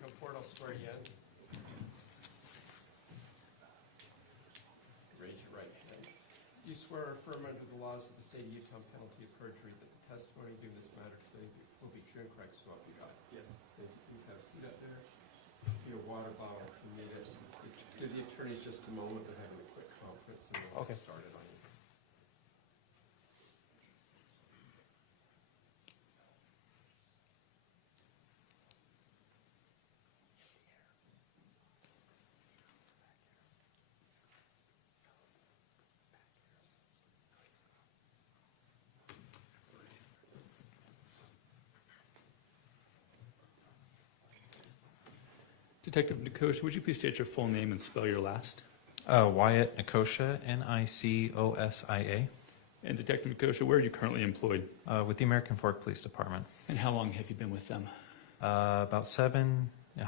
Come forward, I'll swear you in. Raise your right hand. You swear or affirm under the laws of the state of Utah, on penalty of perjury, that the testimony given this matter today will be true and correct, so help you God? Yes. Thank you. Please have a seat up there. Your water bottle if you need it. Give the attorneys just a moment. They're having a quick conference and we'll get started on it. Detective Nicosia, would you please state your full name and spell your last? Wyatt Nicosia, Nicosia. And Detective Nicosia, where are you currently employed? With the American Fork Police Department. And how long have you been with them? About seven and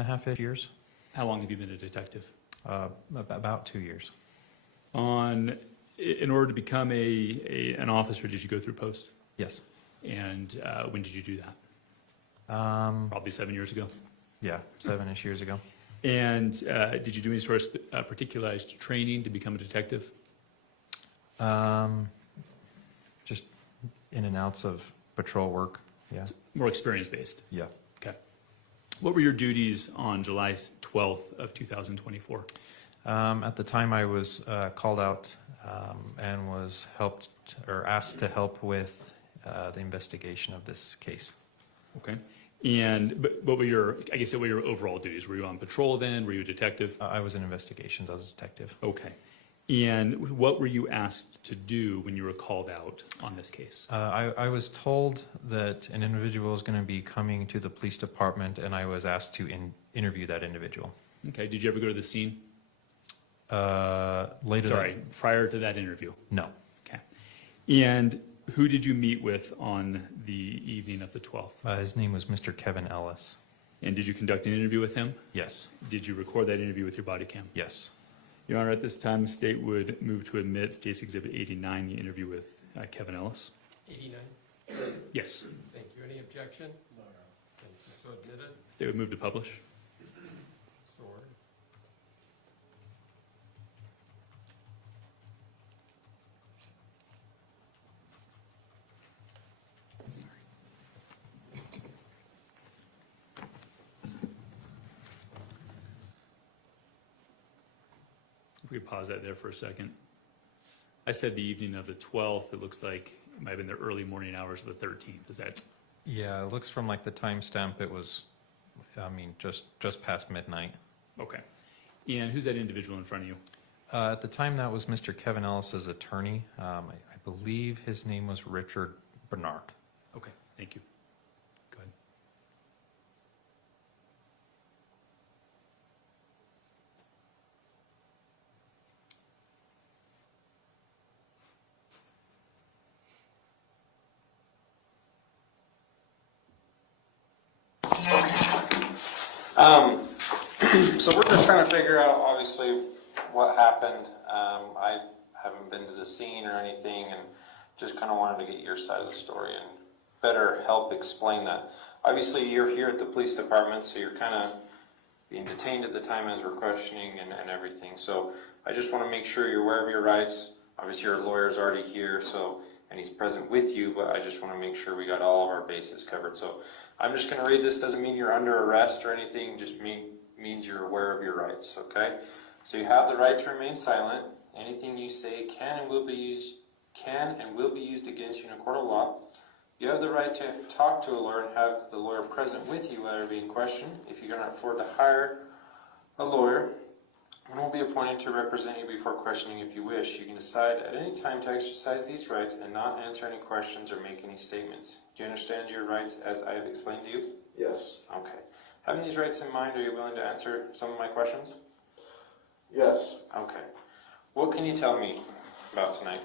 a half years. How long have you been a detective? About 2 years. In order to become an officer, did you go through post? Yes. And when did you do that? Probably 7 years ago. Yeah, 7-ish years ago. And did you do any sort of particularized training to become a detective? Just in and outs of patrol work. Yeah. It's more experience-based? Yeah. Okay. What were your duties on July 12th of 2024? At the time I was called out and was asked to help with the investigation of this case. Okay. But what were your overall duties? Were you on patrol then? Were you a detective? I was in investigations. I was a detective. Okay. And what were you asked to do when you were called out on this case? I was told that an individual was going to be coming to the police department, and I was asked to interview that individual. Okay. Did you ever go to the scene? Later. Sorry, prior to that interview? No. Okay. And who did you meet with on the evening of the 12th? His name was Mr. Kevin Ellis. And did you conduct an interview with him? Yes. Did you record that interview with your body cam? Yes. Your Honor, at this time, the state would move to admit State's Exhibit 89, the interview with Kevin Ellis. 89? Yes. Thank you. Any objection? No. Thank you. So admitted. State would move to publish. Sword. If we could pause that there for a second. I said the evening of the 12th. It looks like it might have been the early morning hours of the 13th. Is that? Yeah, it looks from like the timestamp. It was, just past midnight. Okay. And who's that individual in front of you? At the time, that was Mr. Kevin Ellis's attorney. I believe his name was Richard Barnhart. Okay. Thank you. Go ahead. So we're just trying to figure out, obviously, what happened. I haven't been to the scene or anything, and just kind of wanted to get your side of the story and better help explain that. Obviously, you're here at the police department, so you're kind of being detained at the time as we're questioning and everything. So I just want to make sure you're aware of your rights. Obviously, your lawyer's already here, and he's present with you, but I just want to make sure we got all of our bases covered. So I'm just going to read this. Doesn't mean you're under arrest or anything, just means you're aware of your rights, okay? So you have the right to remain silent. Anything you say can and will be used against you in a court of law. You have the right to talk to a lawyer and have the lawyer present with you while you're being questioned. If you cannot afford to hire a lawyer, one will be appointed to represent you before questioning if you wish. You can decide at any time to exercise these rights and not answer any questions or make any statements. Do you understand your rights as I have explained to you? Yes. Okay. Having these rights in mind, are you willing to answer some of my questions? Yes. Okay. What can you tell me about tonight?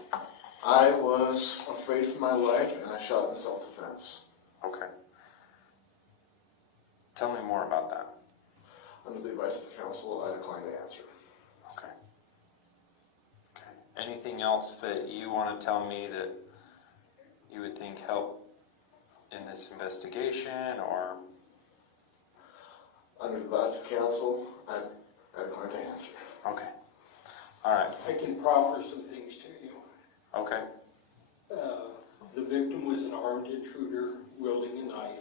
I was afraid for my life and I shot in self-defense. Okay. Tell me more about that. Under the advice of counsel, I declined to answer. Okay. Okay. Anything else that you want to tell me that you would think helped in this investigation, or? Under the advice of counsel, I decline to answer. Okay. All right. I can proffer some things to you. Okay. The victim was an armed intruder wielding a knife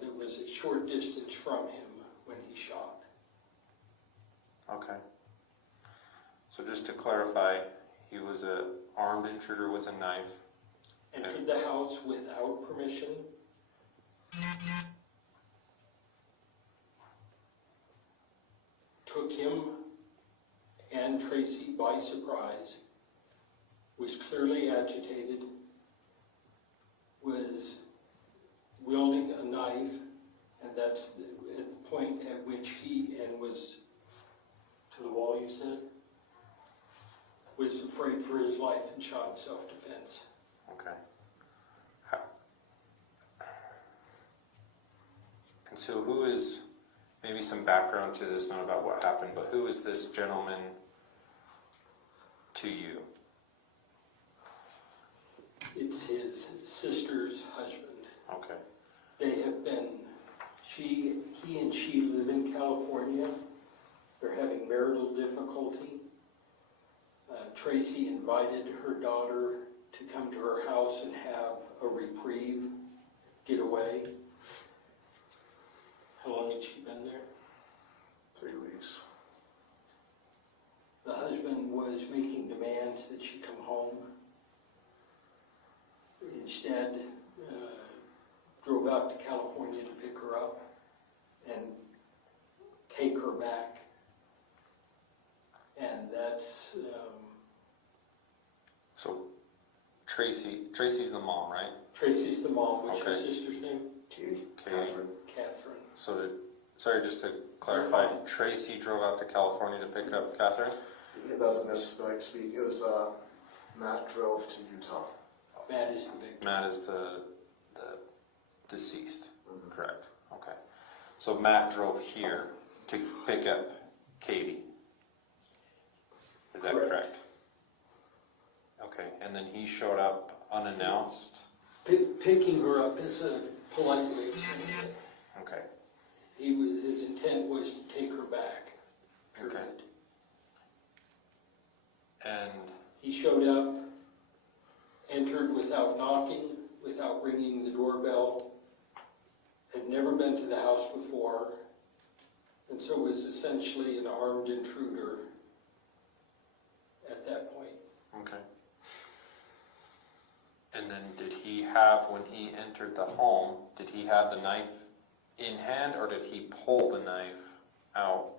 that was a short distance from him when he shot. Okay. So just to clarify, he was an armed intruder with a knife. Entered the house without permission. Took him and Tracy by surprise. Was clearly agitated. Was wielding a knife, and that's at the point at which he, and was to the wall, you said? Was afraid for his life and shot in self-defense. Okay. And so who is, maybe some background to this, not about what happened, but who is this gentleman to you? It's his sister's husband. Okay. They have been, he and she live in California. They're having marital difficulty. Tracy invited her daughter to come to her house and have a reprieve, get away. How long had she been there? 3 weeks. The husband was making demands that she come home. Instead, drove out to California to pick her up and take her back. And that's, So Tracy's the mom, right? Tracy's the mom. What's your Okay. sister's name? Katie. Catherine. Catherine. So sorry, just to clarify, You're fine. Tracy drove out to California to pick up Catherine? It doesn't misspeak. It was Matt drove to Utah. Matt is the victim. Matt is the deceased, correct? Okay. So Matt drove here to pick up Katie. Is that Correct. correct? Okay, and then he showed up unannounced? Picking her up is a polite way of saying it. Okay, His intent was to take her back, period. Okay. and, He showed up, entered without knocking, without ringing the doorbell, had never been to the house before, and so was essentially an armed intruder at that point. okay. And then did he have, when he entered the home, did he have the knife in hand, or did he pull the knife out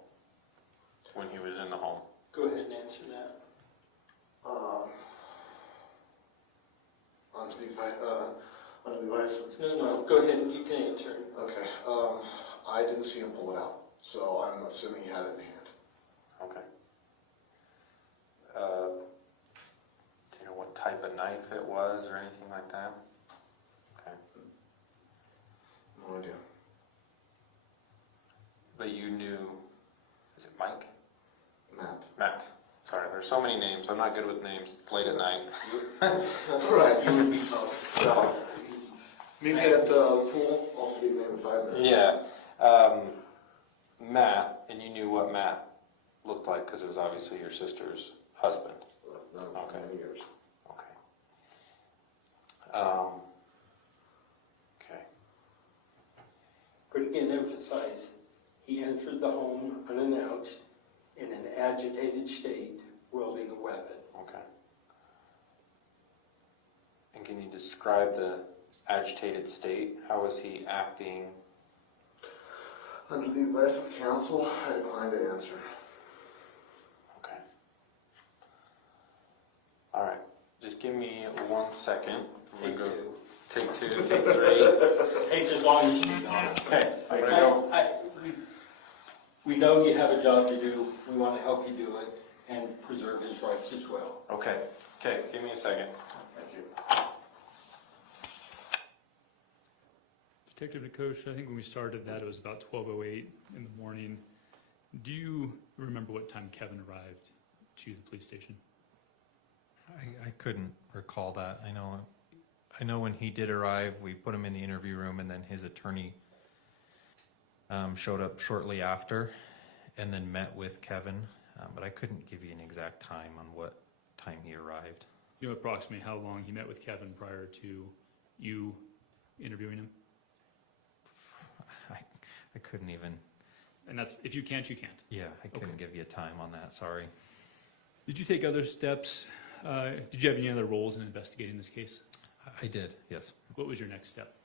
when he was in the home? Go ahead and answer that. Under the advice of... No, go ahead, you can answer. Okay, I didn't see him pull it out, so I'm assuming he had it in hand. Okay. Do you know what type of knife it was or anything like that? Okay. No idea. But you knew, is it Mike? Matt. Matt. Sorry, there's so many names. I'm not good with names. It's late at night. That's all right. You would be maybe at pool. I'll forget your name in 5 minutes. Yeah. Matt, and you knew what Matt looked like because it was obviously your sister's husband. Known him for many years. Okay. Okay. But again, emphasize, he entered the home unannounced in an agitated state, wielding a weapon. Okay. And can you describe the agitated state? How was he acting? Under the advice of counsel, I decline to answer. Okay. All right. Just give me 1 second. I'm Take gonna two. Take 2, take 3. Takes as long as you need. Okay. I'm gonna go. We know you have a job to do. We want to help you do it and preserve his rights as well. Okay. Okay. Give me a second. Thank you. Detective Nicosia, I think when we started that, it was about 12:08 in the morning. Do you remember what time Kevin arrived to the police station? I couldn't recall that. I know when he did arrive, we put him in the interview room, and then his attorney Showed up shortly after and then met with Kevin, but I couldn't give you an exact time on what time he arrived. You know approximately how long he met with Kevin prior to you interviewing him? I couldn't even, And that's, if you can't, you can't. yeah, I couldn't Okay. give you a time on that, sorry. Did you take other steps? Did you have any other roles in investigating this case? I did, yes. What was your next step?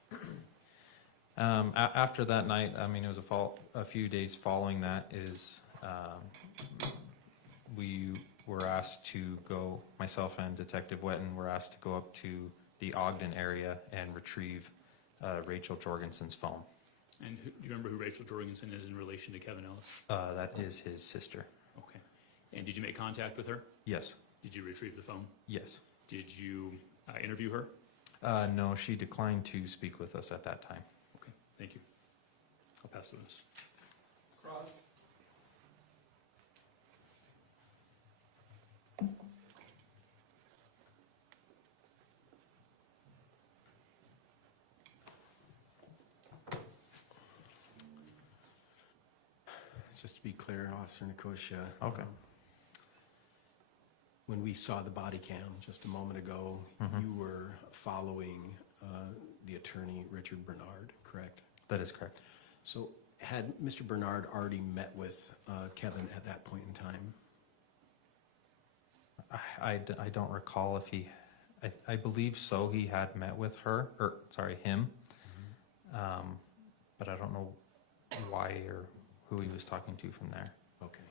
After that night, I mean, it was a few days following that is, we were asked to go, myself and Detective Wetton were asked to go up to the Ogden area and retrieve Rachel Jorgenson's phone. And do you remember who Rachel Jorgenson is in relation to Kevin Ellis? That is his sister. Okay. And did you make contact with her? Yes, Did you retrieve the phone? yes. Did you interview her? No, she declined to speak with us at that time. Okay, thank you. I'll pass the witness. Cross. Just to be clear, Officer Nicosia. Okay. When we saw the body cam just a moment ago, Mhm. you were following the attorney, Richard Barnhart, correct? That is correct. So had Mr. Barnhart already met with Kevin at that point in time? I don't recall if he, I believe so, he had met with her, or, sorry, him. But I don't know why or who he was talking to from there. Okay.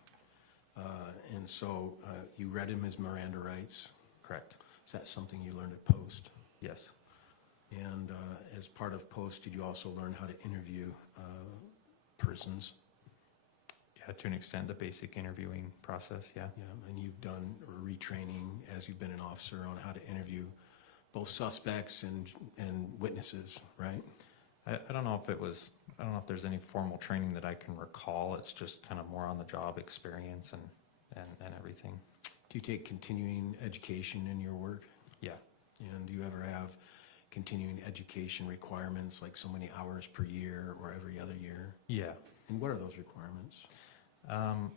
And so you read him his Miranda rights. Correct. Is that something you learned at post? Yes. And as part of post, did you also learn how to interview persons? Yeah, to an extent, the basic interviewing process, yeah. Yeah, and you've done retraining as you've been an officer on how to interview both suspects and witnesses, right? I don't know if it was, I don't know if there's any formal training that I can recall. It's just kind of more on the job experience and everything. Do you take continuing education in your work? Yeah. And do you ever have continuing education requirements, like so many hours per year or every other year? Yeah. And what are those requirements?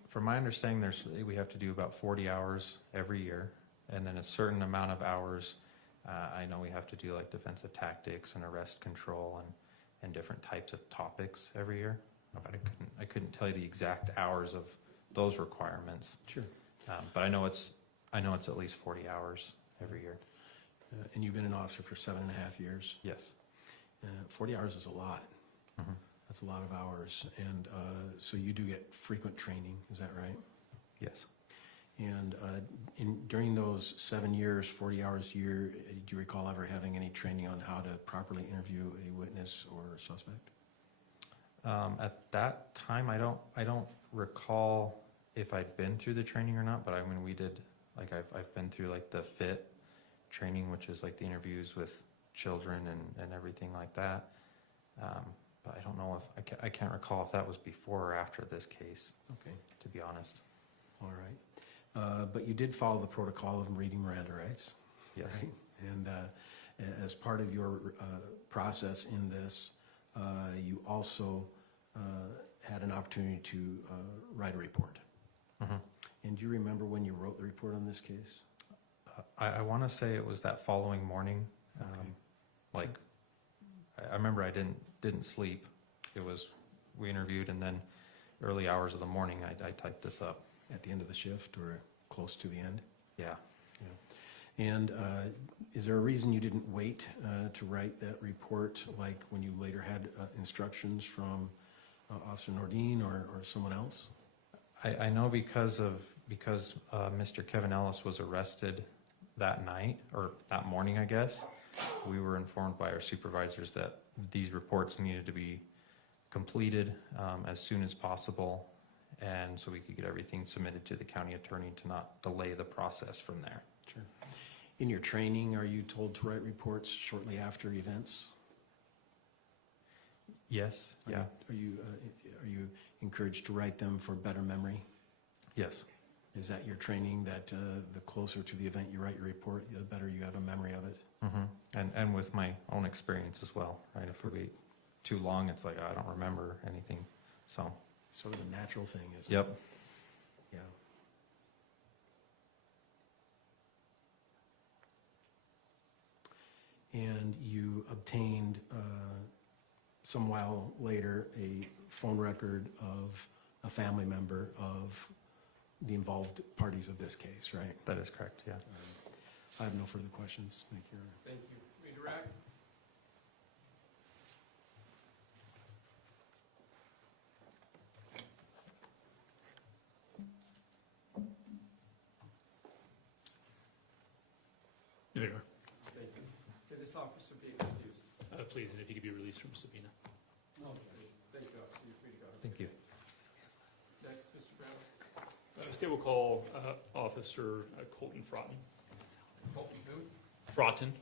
From my understanding, we have to do about 40 hours every year, and then a certain amount of hours, I know we have to do like defensive tactics and arrest control and different types of topics every year. But I couldn't tell you the exact hours of those requirements. Sure. But I know it's at least 40 hours every year. And you've been an officer for 7.5 years. Yes. 40 hours is a lot. Mhm. That's a lot of hours. And so you do get frequent training, is that right? Yes. And during those 7 years, 40 hours a year, do you recall ever having any training on how to properly interview a witness or suspect? At that time, I don't recall if I'd been through the training or not, but I mean, we did, like, I've been through like the FIT training, which is like the interviews with children and everything like that. But I don't know if, I can't recall if that was before or after this case, Okay, to be honest. all right. But you did follow the protocol of reading Miranda rights, Yes. right? And as part of your process in this, you also had an opportunity to write a report. Mhm. And do you remember when you wrote the report on this case? I want to say it was that following morning. Okay. Like, I remember I didn't sleep. It was, we interviewed, and then early hours of the morning, I typed this up. At the end of the shift or close to the end? Yeah. And is there a reason you didn't wait to write that report, like when you later had instructions from Officer Nordine or someone else? I know because Mr. Kevin Ellis was arrested that night, or that morning, I guess, we were informed by our supervisors that these reports needed to be completed as soon as possible, and so we could get everything submitted to the county attorney to not delay the process from there. Sure. In your training, are you told to write reports shortly after events? Yes, yeah, Are you encouraged to write them for better memory? yes, Is that your training, that the closer to the event you write your report, the better you have a memory of it? and with my own experience as well, right? If we wait too long, it's like, I don't remember anything. So, Sort of a natural thing, isn't it? yep. Yeah. And you obtained, some while later, a phone record of a family member of the involved parties of this case, right? That is correct, yeah. I have no further questions. Thank you. Thank you. Redirect. No, Your Honor. Thank you. Can this officer be excused? Please, and if you could be released from subpoena. Thank you, officer. You're free to go. Thank you. Next, Mr. Brown. State will call Officer Colton Frotton. Colton who? Frotton.